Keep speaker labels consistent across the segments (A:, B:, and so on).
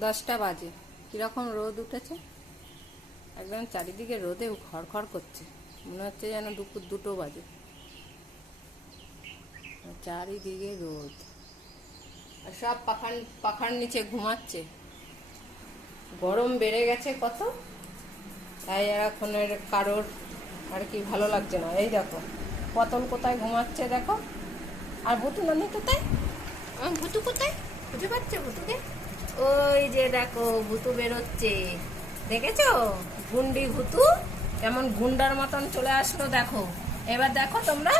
A: দশটা বাজে। কীরকম রোদ উঠেছে? একদম চারিদিকে রোদে খড়খড় করছে। মনে হচ্ছে যেন দুপুর দুটো বাজে। চারিদিকে রোদ। আর সব পাখার পাখার নিচে ঘুমাচ্ছে। গরম বেড়ে গেছে কত? তাই এখন কারোর আর কি ভালো লাগছে না। এই দেখো, পতন কোথায় ঘুমাচ্ছে দেখো? আর ভুতু নানি কোথায়? আমার কোথায়? খুঁজে পাচ্ছে ভুতুকে? ওই যে দেখো, ভুতু বেরোচ্ছে। দেখেছ? গুন্ডি ভুতু কেমন গুন্ডার মতন চলে আসলো, দেখো। এবার দেখো তোমরা,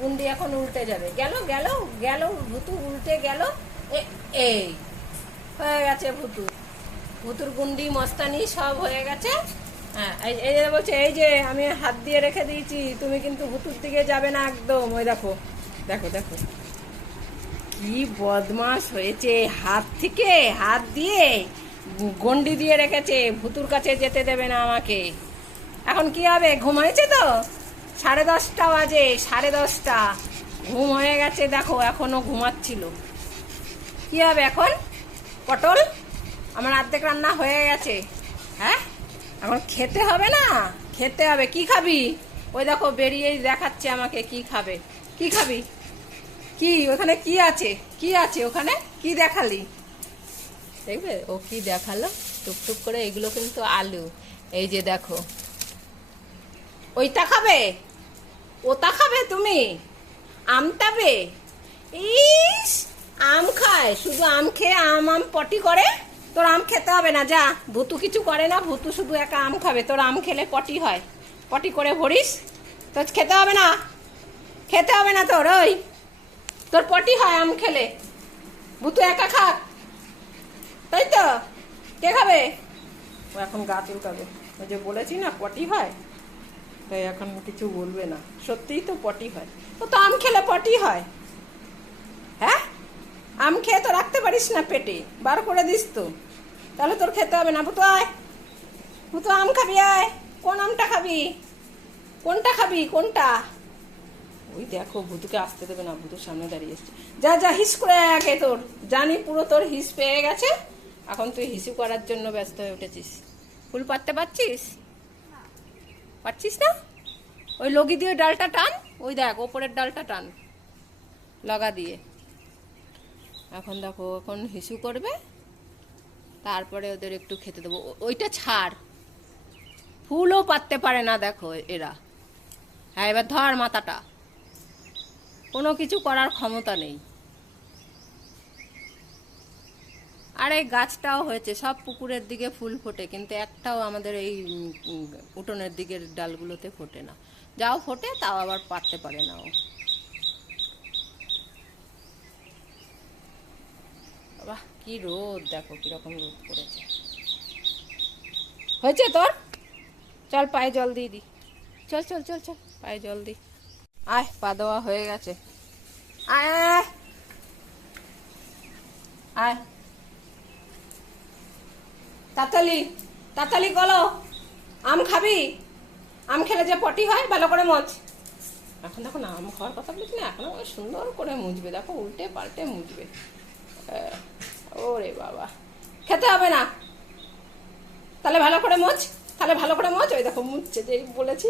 A: গুন্ডি এখন উল্টে যাবে। গেল গেল গেল, ভুতু উল্টে গেল। এই, হয়ে গেছে ভুতু। ভুতুর গুন্ডি, মস্তানি সব হয়ে গেছে। হ্যাঁ এই যে বলছে, এই যে আমি হাত দিয়ে রেখে দিয়েছি, তুমি কিন্তু ভুতুর দিকে যাবে না একদম। ওই দেখো দেখো দেখো। কি বদমাস হয়েছে? হাত থেকে হাত দিয়ে গন্ডি দিয়ে রেখেছে, ভুতুর কাছে যেতে দেবে না আমাকে। এখন কি হবে? ঘুমাইছে তো? সাড়ে দশটা বাজে, সাড়ে দশটা। ঘুম হয়ে গেছে, দেখো, এখনও ঘুমাচ্ছিল। কি হবে এখন? পটল? আমার অর্ধেক রান্না হয়ে গেছে। হ্যাঁ? এখন খেতে হবে না? খেতে হবে। কি খাবি? ওই দেখো, বেরিয়েই দেখাচ্ছে আমাকে কি খাবে। কি খাবি? কি, ওখানে কি আছে? কি আছে ওখানে? কি দেখালি? দেখবে? ও কি দেখাল? টুকটুক করে এগুলো কিন্তু আলু। এই যে দেখো। ওইটা খাবে? ওটা খাবে তুমি? আমটাবে ইস! আম খায়। শুধু আম খেয়ে আম আম পটি করে? তোর আম খেতে হবে না, যা। ভুতু কিছু করে না, ভুতু শুধু একা আম খাবে। তোর আম খেলে পটি হয়। পটি করে ভরিস। তোর খেতে হবে না? খেতে হবে না তোর, ওই। তোর পটি হয় আম খেলে। ভুতু একা খাক। তাই তো? কে খাবে? ও এখন গা চুলকাবে ওই যে বলেছি না, পটি হয়? তাই এখন কিছু বলবে না। সত্যিই তো পটি হয়। ও তো আম খেলে পটি হয়। হ্যাঁ? আম খেয়ে তো রাখতে পারিস না পেটে। বার করে দিস তো। তাহলে তোর খেতে হবে না। ভুতু আয়। ভুতু আম খাবি, আয়। কোন আমটা খাবি? কোনটা খাবি? কোনটা? ওই দেখো ভুতুকে আসতে দেবে না ভুতুর সামনে দাঁড়িয়ে এসছে। যা যা, হিস করে আগে তোর। জানি পুরো তোর হিস পেয়ে গেছে। এখন তুই হিসু করার জন্য ব্যস্ত হয়ে উঠেছিস। ফুল পাততে পারছিস? পারছিস না? ওই লগি দিয়ে ডালটা টান। ওই দেখ, ওপরের ডালটা টান। লগা দিয়ে। এখন দেখো, এখন হিসু করবে। তারপরে ওদের একটু খেতে দেবো। ওইটা ছাড়। ফুলও পাততে পারে না, দেখো এরা। হ্যাঁ এবার ধর মাথাটা। কোনো কিছু করার ক্ষমতা নেই। আর এই গাছটাও হয়েছে, সব পুকুরের দিকে ফুল ফোটে, কিন্তু একটাও আমাদের এই উঠোনের দিকের ডালগুলোতে ফোটে না। যাও ফোটে, তাও আবার পারতে পারে না ও। বাহ, কি রোদ, দেখো কীরকম রোদ পড়েছে। হয়েছে তোর? চল পায়ে জল দিয়ে দি। চল চল চল চল, পায়ে জল দি। আয় পা দেওয়া হয়ে গেছে। আয় আয়, তাতালি তাতালি গলো। আম খাবি? আম খেলে যে পটি হয় ভালো করে মজ। এখন দেখো না আম খাওয়ার কথা বলছি না এখন ওই সুন্দর করে মুজবে। দেখো উল্টে পাল্টে মুজবে। ওরে বাবা। খেতে হবে না। তাহলে ভালো করে মোচ তাহলে ভালো করে মোচ ওই দেখো মুছছে যে বলেছি।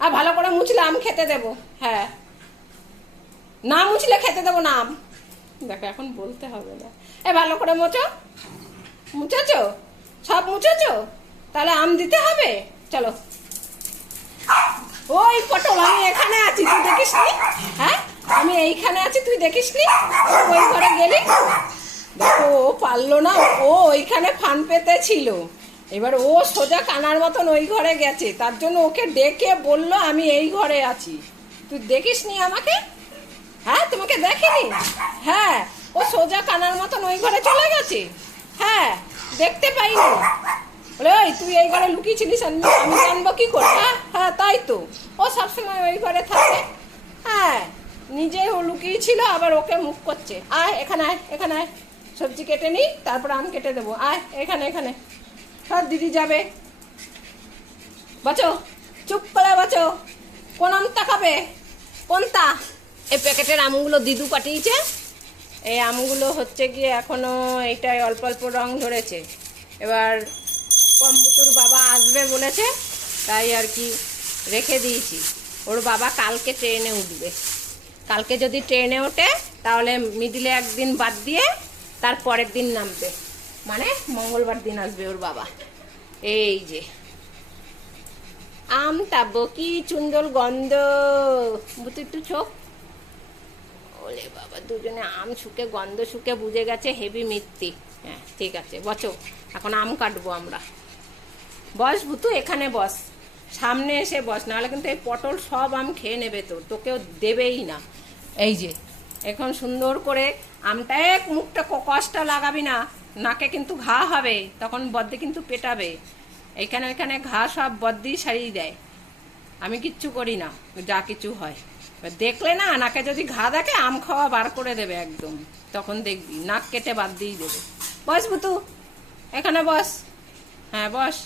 A: আর ভালো করে মুছলে আম খেতে দেবো হ্যাঁ। না মুছলে খেতে দেবো না আম। দেখো, এখন বলতে হবে না। এ, ভালো করে মোচো মুছেছো? সব মুছেছো? তাহলে আম দিতে হবে? চলো। ওই পটল, আমি এখানে আছি, তুই দেখিস নি হ্যাঁ? আমি এইখানে আছি, তুই দেখিস নি ওই ঘরে গেলি? দেখো ও, পারল না। ও, ওইখানে ফান পেতে ছিল। এবার ও সোজা কানার মতন ওই ঘরে গেছে। তার জন্য ওকে ডেকে বলল, আমি এই ঘরে আছি। তুই দেখিস নি আমাকে? হ্যাঁ তোমাকে দেখিনি? হ্যাঁ ও সোজা কানার মতন ওই ঘরে চলে গেছে। হ্যাঁ দেখতে পাইনি। বলে, ওই, তুই এই ঘরে লুকিয়েছিলিস? আমি জানব কি করে? হ্যাঁ হ্যাঁ তাই তো। ও সবসময় ওই ঘরে থাকে। হ্যাঁ নিজে ও লুকিয়েছিল, আবার ওকে মুখ করছে। আয়, এখানে আয় এখানে আয়। সবজি কেটে নিই, তারপর আম কেটে দেবো। আয়, এখানে এখানে। সব দিদি যাবে। বাঁচো, চুপ করে বাঁচো। কোন আমটা খাবে কোনটা এই প্যাকেটের আমগুলো দিদু পাঠিয়েছে। এই আমগুলো হচ্ছে গিয়ে এখনও এইটাই অল্প অল্প রং ধরেছে। এবার কম্বুতুর বাবা আসবে বলেছে, তাই আর কি রেখে দিয়েছি। ওর বাবা কালকে ট্রেনে উঠবে। কালকে যদি ট্রেনে ওঠে, তাহলে মিডিলে একদিন বাদ দিয়ে তার পরের দিন নামবে। মানে মঙ্গলবার দিন আসবে ওর বাবা। এই যে। আমটা কি চুন্দর গন্ধ? বুঝতে একটু চোখ ওলে বাবা, দুজনে আম শুকে, গন্ধ শুকে বুঝে গেছে হেভি মিথ্যি হ্যাঁ ঠিক আছে বচো এখন আম কাটবো আমরা। বস ভুতু এখানে বস। সামনে এসে বস, নাহলে কিন্তু এই পটল সব আম খেয়ে নেবে তো তোকেও দেবেই না। এই যে, এখন সুন্দর করে আমটা এক মুখটা কষটা লাগাবি না। নাকে কিন্তু ঘা হবে, তখন বদ্দি কিন্তু পেটাবে। এখানে ওইখানে ঘা সব বদ্দি সারিয়ে দেয়। আমি কিচ্ছু করি না, যা কিছু হয়। দেখলে না, নাকে যদি ঘা দেখে, আম খাওয়া বার করে দেবে একদম। তখন দেখবি, নাক কেটে বাদ দিয়ে দেবে। বস বুতু, এখানে বস। হ্যাঁ বস।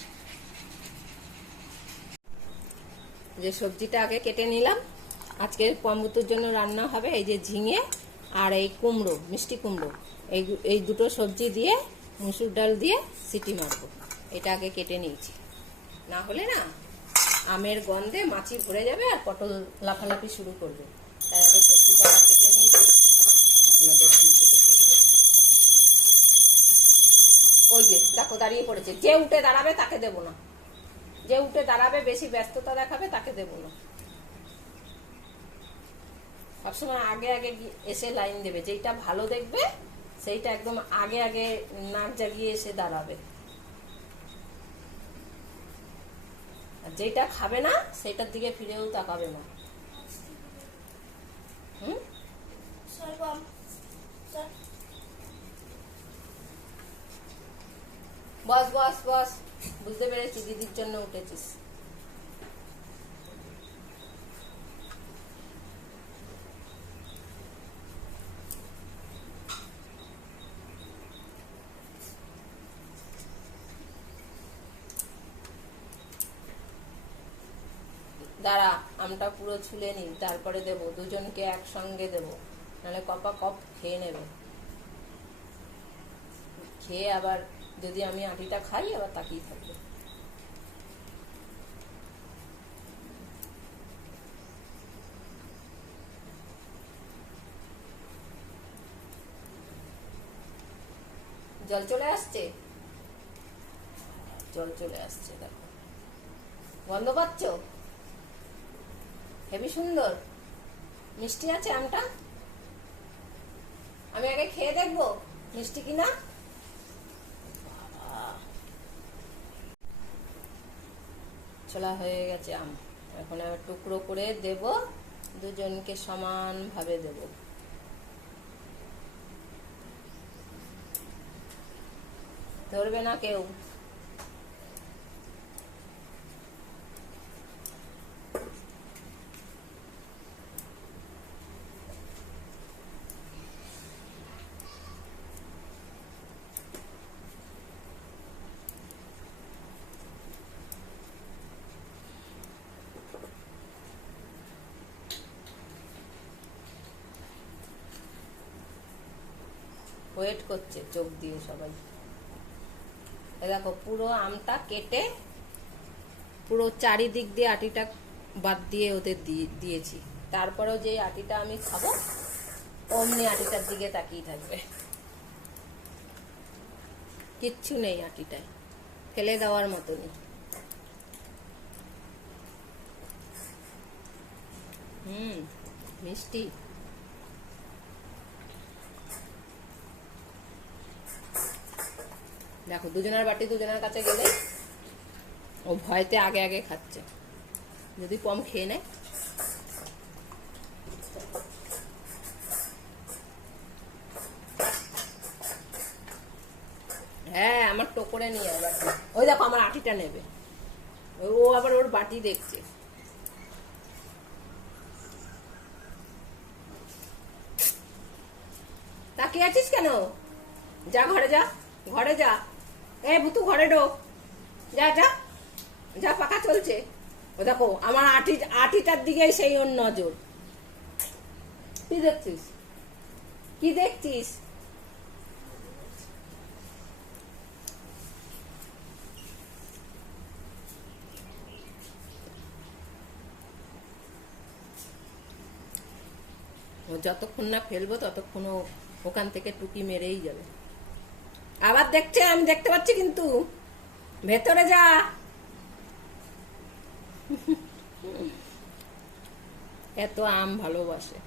A: যে সবজিটা আগে কেটে নিলাম আজকে কম্বুতুর জন্য রান্না হবে, এই যে ঝিঙে। আর এই কুমড়ো, মিষ্টি কুমড়ো, এই এই দুটো সবজি দিয়ে মুসুর ডাল দিয়ে সিটি মারবো। এটা আগে কেটে নিয়েছি। না হলে না, আমের গন্ধে মাছি ভরে যাবে আর পটল লাফালাফি শুরু করবে। তাই আগে সবজিটা আগে কেটে নিয়েছি। আপনাদের আম কেটে ওই যে, দেখো দাঁড়িয়ে পড়েছে। যে উঠে দাঁড়াবে তাকে দেবো না। যে উঠে দাঁড়াবে, বেশি ব্যস্ততা দেখাবে তাকে দেবো না। সবসময় আগে আগে এসে লাইন দেবে। যেইটা ভালো দেখবে সেইটা একদম আগে আগে নাক জাগিয়ে এসে দাঁড়াবে। আর যেটা খাবে না সেটার দিকে ফিরেও তাকাবে না। হুম? বস বস বস বুঝতে পেরেছি দিদির জন্য উঠেছিস। দাঁড়া, আমটা পুরো ছুলে নি তারপরে দেবো, দুজনকে একসঙ্গে দেবো। নাহলে কপা কপ খেয়ে নেবে। খেয়ে আবার যদি আমি আটিটা খাই, আবার তাকিয়ে থাকবে। জল চলে আসছে? জল চলে আসছে, দেখো। গন্ধ পাচ্ছ? হেবি সুন্দর। মিষ্টি আছে আমটা? আমি আগে খেয়ে দেখব, মিষ্টি কিনা? ছোলা হয়ে গেছে আম। এখন আবার টুকরো করে দেব, দুজনকে সমানভাবে দেব। ধরবে না কেউ। ওয়েট করছে, চোখ দিয়ে সবাই। দেখো, পুরো আমটা কেটে পুরো চারিদিক দিয়ে আটিটা বাদ দিয়ে ওদের দিয়ে- দিয়েছি। তারপরেও যে আটিটা আমি খাব, অমনি আটিটার দিকে তাকিয়ে থাকবে। কিচ্ছু নেই আটিটায়, ফেলে দেওয়ার মতনই। হুম, মিষ্টি। দেখো, দুজনের বাটি দুজনের কাছে গেলে ও ভয়তে আগে আগে খাচ্ছে। যদি কম খেয়ে নেয়। হ্যাঁ আমার টোকরে নিয়ে বাটি। ওই দেখো, আমার আটিটা নেবে। ও আবার ওর বাটি দেখছে। তাকিয়ে আছিস কেন? যা, ঘরে যা ঘরে যা। এ ভুতু, ঘরে ঢোক যা যা। যা পাকা চলছে। ও দেখো, আমার আটি, আটিটার দিকে সেই ওর নজর। কি দেখছিস? কি দেখছিস? যতক্ষণ না ফেলব, ততক্ষণ ওখান থেকে টুকি মেরেই যাবে। আবার দেখছে আমি দেখতে পাচ্ছি কিন্তু। ভেতরে যা। এত আম ভালোবাসে।